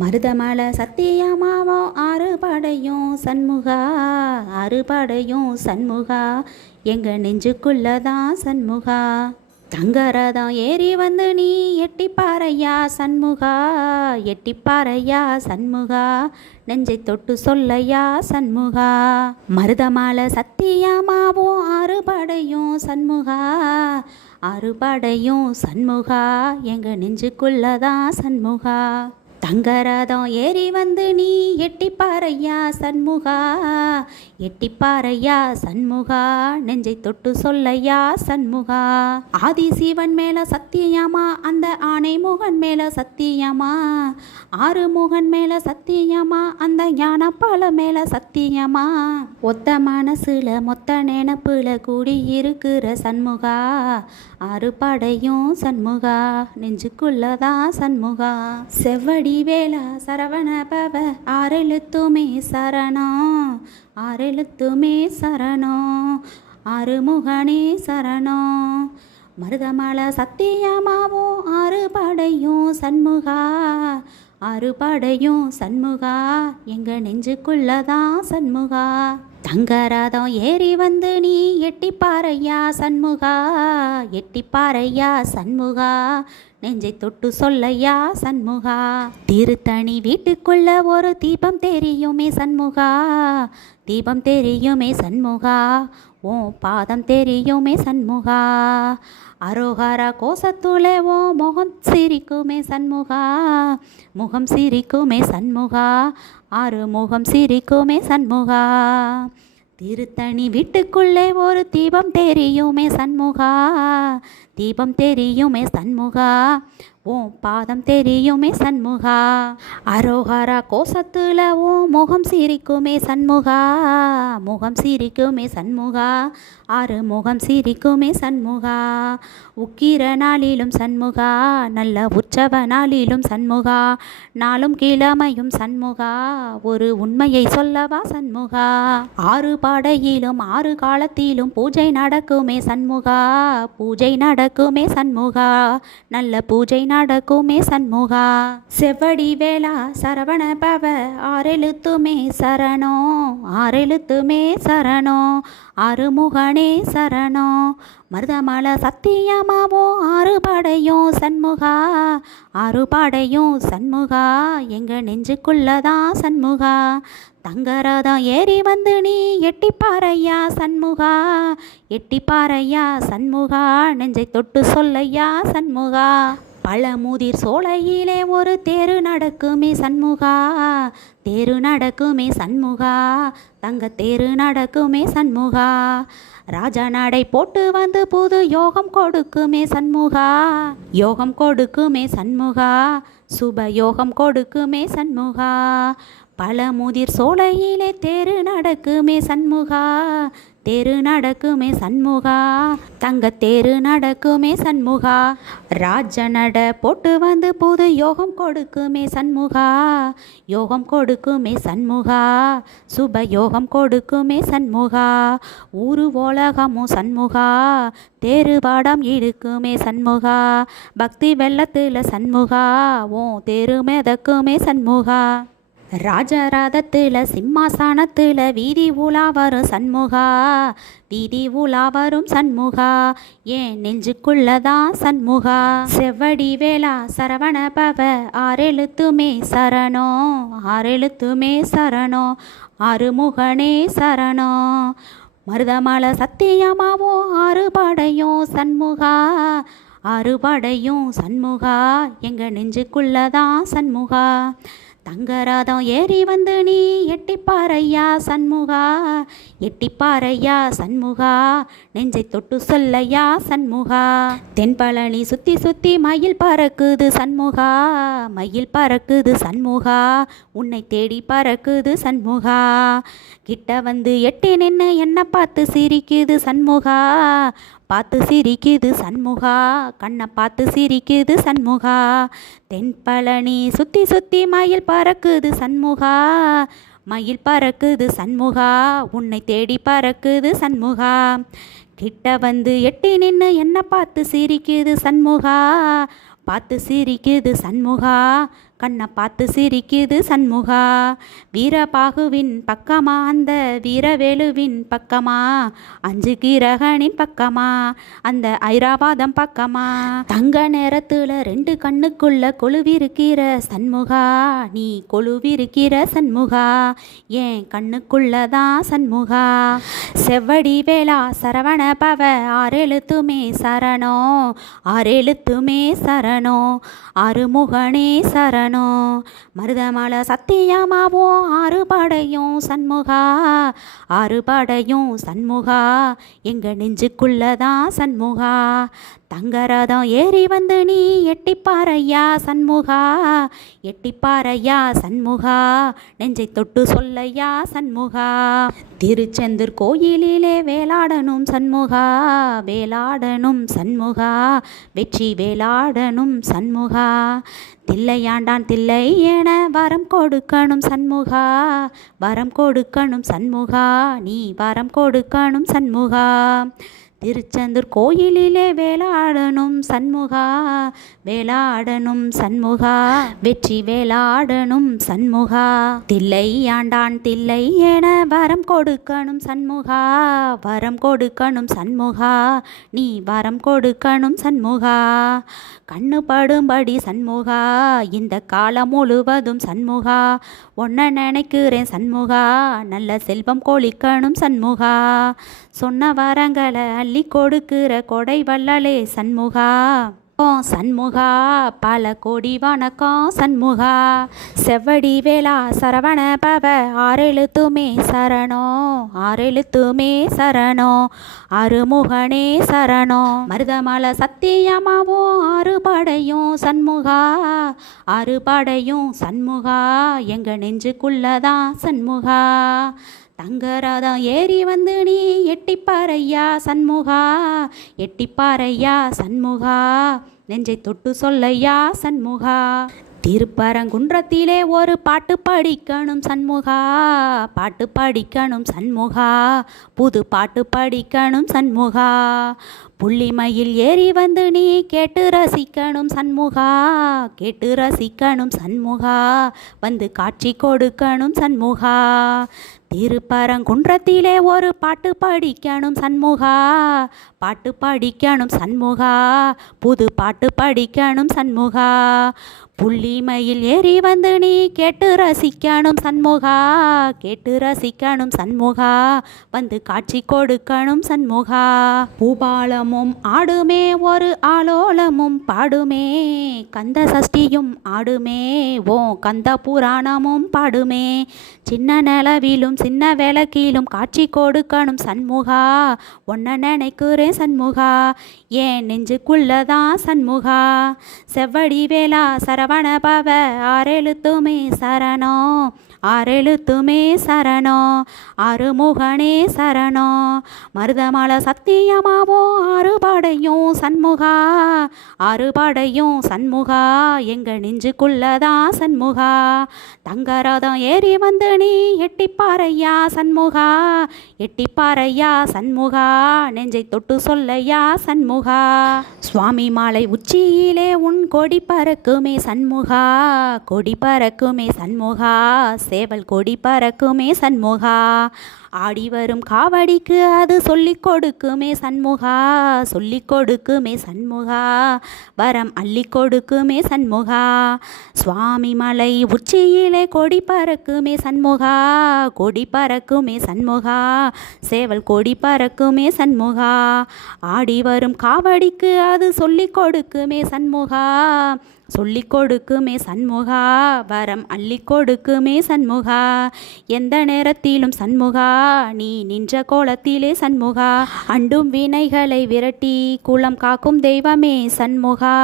மருதமலை சத்தியமாவோ ஆறுபடையும் சண்முகா, ஆறுபடையும் சண்முகா, எங்க நெஞ்சுக்குள்ளதான் சண்முகா. தங்கரதம் ஏறி வந்து நீ எட்டிப்பாறையா சண்முகா, எட்டிப்பாறையா சண்முகா, நெஞ்சை தொட்டு சொல்லையா சண்முகா. மருதமலை சத்தியமாவோ ஆறுபடையும் சண்முகா, ஆறுபடையும் சண்முகா, எங்க நெஞ்சுக்குள்ளதான் சண்முகா. தங்கரதம் ஏறி வந்து நீ எட்டிப்பாறையா சண்முகா, எட்டிப்பாறையா சண்முகா, நெஞ்சை தொட்டு சொல்லையா சண்முகா. ஆதிசிவன் மேல சத்தியமா, அந்த ஆணை முகன் மேல சத்தியமா, ஆறுமுகன் மேல சத்தியமா, அந்த ஞானப்பால மேல சத்தியமா. ஒத்த மனசுல மொத்த நினப்புல கூடி இருக்கிற சண்முகா, ஆறுபடையும் சண்முகா, நெஞ்சுக்குள்ளதான் சண்முகா. செவ்வடி வேளா சரவண பவ ஆறெழுத்துமே சரணம், ஆறெழுத்துமே சரணம், ஆறுமுகனே சரணம். மருதமலை சத்தியமாவும் ஆறுபடையும் சண்முகா, ஆறுபடையும் சண்முகா, எங்க நெஞ்சுக்குள்ளதான் சண்முகா. தங்கரதம் ஏறி வந்து நீ எட்டிப்பாறையா சண்முகா, எட்டிப்பாறையா சண்முகா, நெஞ்சை தொட்டு சொல்லையா சண்முகா. திருத்தணி வீட்டுக்குள்ள ஒரு தீபம் தெரியுமே சண்முகா, தீபம் தெரியுமே சண்முகா, ஓ பாதம் தெரியுமே சண்முகா. அரோகர கோசத்துளே ஓ முகம் சிரிக்குமே சண்முகா, முகம் சிரிக்குமே சண்முகா, ஆறு முகம் சிரிக்குமே சண்முகா. திருத்தணி வீட்டுக்குள்ளே ஒரு தீபம் தெரியுமே சண்முகா, தீபம் தெரியுமே சண்முகா, ஓ பாதம் தெரியுமே சண்முகா. அரோகர கோசத்துல ஓ முகம் சிரிக்குமே சண்முகா, முகம் சிரிக்குமே சண்முகா, ஆறு முகம் சிரிக்குமே சண்முகா. உக்கிர நாளிலும் சண்முகா, நல்ல உற்சவ நாளிலும் சண்முகா, நாளும் கிழமையும் சண்முகா, ஒரு உண்மையை சொல்லவா சண்முகா. ஆறு பாடையிலும் ஆறு காலத்திலும் பூஜை நடக்குமே சண்முகா, பூஜை நடக்குமே சண்முகா, நல்ல பூஜை நடக்குமே சண்முகா. செவ்வடி வேளா சரவண பவ ஆறெழுத்துமே சரணம், ஆறெழுத்துமே சரணம், ஆறுமுகனே சரணம். மருதமலை சத்தியமாவோ ஆறுபடையும் சண்முகா, ஆறுபடையும் சண்முகா, எங்க நெஞ்சுக்குள்ளதான் சண்முகா. தங்கரதம் ஏறி வந்து நீ எட்டிப்பாறையா சண்முகா, எட்டிப்பாறையா சண்முகா, நெஞ்சை தொட்டு சொல்லையா சண்முகா. பழமுதிர் சோலையிலே ஒரு தேரு நடக்குமே சண்முகா, தேரு நடக்குமே சண்முகா, தங்க தேரு நடக்குமே சண்முகா. ராஜா நடை போட்டு வந்து புது யோகம் கொடுக்குமே சண்முகா, யோகம் கொடுக்குமே சண்முகா, சுப யோகம் கொடுக்குமே சண்முகா. பழமுதிர் சோலையிலே தேரு நடக்குமே சண்முகா, தேரு நடக்குமே சண்முகா, தங்க தேரு நடக்குமே சண்முகா. ராஜ நட போட்டு வந்து புது யோகம் கொடுக்குமே சண்முகா, யோகம் கொடுக்குமே சண்முகா, சுப யோகம் கொடுக்குமே சண்முகா. ஊரு உலகமும் சண்முகா, தேரு பாடம் இழுக்குமே சண்முகா, பக்தி வெள்ளத்தில் சண்முகா, ஓ தேரு மிதக்குமே சண்முகா. ராஜராதத்தில் சிம்மாசனத்தில் வீதி உலா வரும் சண்முகா, வீதி உலா வரும் சண்முகா, ஏன் நெஞ்சுக்குள்ளதான் சண்முகா. செவ்வடி வேளா சரவண பவ ஆறெழுத்துமே சரணம், ஆறெழுத்துமே சரணம், ஆறுமுகனே சரணம். மருதமலை சத்தியமாவோ ஆறுபடையும் சண்முகா, ஆறுபடையும் சண்முகா, எங்க நெஞ்சுக்குள்ளதான் சண்முகா. தங்கரதம் ஏறி வந்து நீ எட்டிப்பாறையா சண்முகா, எட்டிப்பாறையா சண்முகா, நெஞ்சை தொட்டு சொல்லையா சண்முகா. தென்பழனி சுத்தி சுத்தி மயில் பறக்குது சண்முகா, மயில் பறக்குது சண்முகா, உன்னை தேடி பறக்குது சண்முகா. கிட்ட வந்து எட்டி நின்று என்ன பார்த்து சிரிக்குது சண்முகா, பார்த்து சிரிக்குது சண்முகா, கண்ணை பார்த்து சிரிக்குது சண்முகா. தென்பழனி சுத்தி சுத்தி மயில் பறக்குது சண்முகா, மயில் பறக்குது சண்முகா, உன்னை தேடி பறக்குது சண்முகா. கிட்ட வந்து எட்டி நின்று என்ன பார்த்து சிரிக்குது சண்முகா, பார்த்து சிரிக்குது சண்முகா, கண்ணை பார்த்து சிரிக்குது சண்முகா. வீரபாகுவின் பக்கமா அந்த வீரவேலுவின் பக்கமா, அஞ்சு கிரகனின் பக்கமா அந்த ஐராபாதம் பக்கமா, தங்க நேரத்துல ரெண்டு கண்ணுக்குள்ள கொலுவிருக்கிற சண்முகா, நீ கொலுவிருக்கிற சண்முகா, ஏன் கண்ணுக்குள்ளதான் சண்முகா. செவ்வடி வேளா சரவண பவ ஆறெழுத்துமே சரணோ, ஆறெழுத்துமே சரணோ, ஆறுமுகனே சரணோ. மருதமலை சத்தியமாவோ ஆறுபடையும் சண்முகா, ஆறுபடையும் சண்முகா, எங்க நெஞ்சுக்குள்ளதான் சண்முகா. தங்கரதம் ஏறி வந்து நீ எட்டிப்பாரையா சண்முகா, எட்டிப்பாரையா சண்முகா, நெஞ்சை தொட்டு சொல்லையா சண்முகா. திருச்செந்தூர் கோயிலிலே வேலாடனும் சண்முகா, வேலாடனும் சண்முகா, வெற்றி வேலாடனும் சண்முகா. தில்லையாண்டான் தில்லை என வரம் கொடுக்கணும் சண்முகா, வரம் கொடுக்கணும் சண்முகா, நீ வரம் கொடுக்கணும் சண்முகா. திருச்செந்தூர் கோயிலிலே வேலாடனும் சண்முகா, வேலாடனும் சண்முகா, வெற்றி வேலாடனும் சண்முகா. தில்லை ஆண்டான் தில்லை என வரம் கொடுக்கணும் சண்முகா, வரம் கொடுக்கணும் சண்முகா, நீ வரம் கொடுக்கணும் சண்முகா. கண்ணு படும்படி சண்முகா, இந்த காலம் முழுவதும் சண்முகா, ஒன்ன நினைக்கிறேன் சண்முகா, நல்ல செல்வம் கொளிக்கணும் சண்முகா. சொன்ன வரங்களை அள்ளி கொடுக்கிற கொடை வள்ளலே சண்முகா, சண்முகா, பல கோடி வணக்கம் சண்முகா. செவ்வடி வேளா சரவண பவ ஆறெழுத்துமே சரணோ, ஆறெழுத்துமே சரணோ, அருமுகனே சரணோ. மருதமலை சத்தியமாவோ ஆறுபடையும் சண்முகா, ஆறுபடையும் சண்முகா, எங்க நெஞ்சுக்குள்ளதான் சண்முகா. தங்கரதம் ஏறி வந்து நீ எட்டிப்பாரையா சண்முகா, எட்டிப்பாரையா சண்முகா, நெஞ்சை தொட்டு சொல்லையா சண்முகா. திருப்பரங்குன்றத்திலே ஒரு பாட்டு படிக்கணும் சண்முகா, பாட்டு படிக்கணும் சண்முகா, புது பாட்டு படிக்கணும் சண்முகா. புள்ளிமயில் ஏறி வந்து நீ கேட்டு ரசிக்கணும் சண்முகா, கேட்டு ரசிக்கணும் சண்முகா, வந்து காட்சி கொடுக்கணும் சண்முகா. திருப்பரங்குன்றத்திலே ஒரு பாட்டு படிக்கணும் சண்முகா, பாட்டு படிக்கணும் சண்முகா, புது பாட்டு படிக்கணும் சண்முகா. புள்ளிமயில் ஏறி வந்து நீ கேட்டு ரசிக்கணும் சண்முகா, கேட்டு ரசிக்கணும் சண்முகா, வந்து காட்சி கொடுக்கணும் சண்முகா. பூபாலமும் ஆடுமே ஒரு ஆலோலமும் பாடுமே, கந்த சஷ்டியும் ஆடுமே ஓ கந்த புராணமும் பாடுமே. சின்ன நிலவிலும் சின்ன விளக்கிலும் காட்சி கொடுக்கணும் சண்முகா, ஒன்ன நினைக்கிறேன் சண்முகா, ஏன் நெஞ்சுக்குள்ளதான் சண்முகா. செவ்வடி வேளா சரவண பவ ஆறெழுத்துமே சரணோ, ஆறெழுத்துமே சரணோ, ஆறுமுகனே சரணோ. மருதமலை சத்தியமாவோ ஆறுபடையும் சண்முகா, ஆறுபடையும் சண்முகா, எங்க நெஞ்சுக்குள்ளதான் சண்முகா. தங்கரதம் ஏறி வந்து நீ எட்டிப்பாரையா சண்முகா, எட்டிப்பாரையா சண்முகா, நெஞ்சை தொட்டு சொல்லையா சண்முகா. சுவாமி மாலை உச்சியிலே உன் கொடி பறக்குமே சண்முகா, கொடி பறக்குமே சண்முகா, சேவல் கொடி பறக்குமே சண்முகா. ஆடி வரும் காவடிக்கு அது சொல்லிக் கொடுக்குமே சண்முகா, சொல்லிக் கொடுக்குமே சண்முகா, வரம் அள்ளி கொடுக்குமே சண்முகா. சுவாமி மலை உச்சியிலே கொடி பறக்குமே சண்முகா, கொடி பறக்குமே சண்முகா, சேவல் கொடி பறக்குமே சண்முகா. ஆடி வரும் காவடிக்கு அது சொல்லிக் கொடுக்குமே சண்முகா, சொல்லிக் கொடுக்குமே சண்முகா, வரம் அள்ளி கொடுக்குமே சண்முகா. எந்த நேரத்திலும் சண்முகா, நீ நின்ற கோலத்திலே சண்முகா, அண்டும் வினைகளை விரட்டி குலம் காக்கும் தெய்வமே சண்முகா.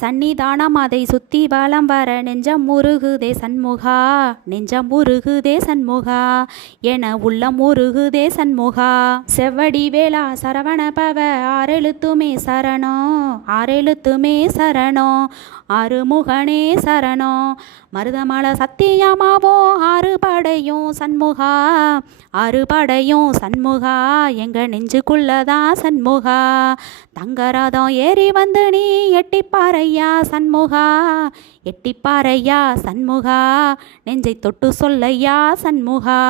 சன்னிதானம் அதை சுத்தி வலம் வர நெஞ்சம் முருகுதே சண்முகா, நெஞ்சம் முருகுதே சண்முகா, என உள்ளம் முருகுதே சண்முகா. செவ்வடி வேளா சரவண பவ ஆறெழுத்துமே சரணோ, ஆறெழுத்துமே சரணோ, ஆறுமுகனே சரணோ. மருதமலை சத்தியமாவோ ஆறுபடையும் சண்முகா, ஆறுபடையும் சண்முகா, எங்க நெஞ்சுக்குள்ளதான் சண்முகா. தங்கரதம் ஏறி வந்து நீ எட்டிப்பாரை சொல்லையா சண்முகா, எட்டிப்பாரையா சண்முகா, நெஞ்சை தொட்டு சொல்லையா சண்முகா.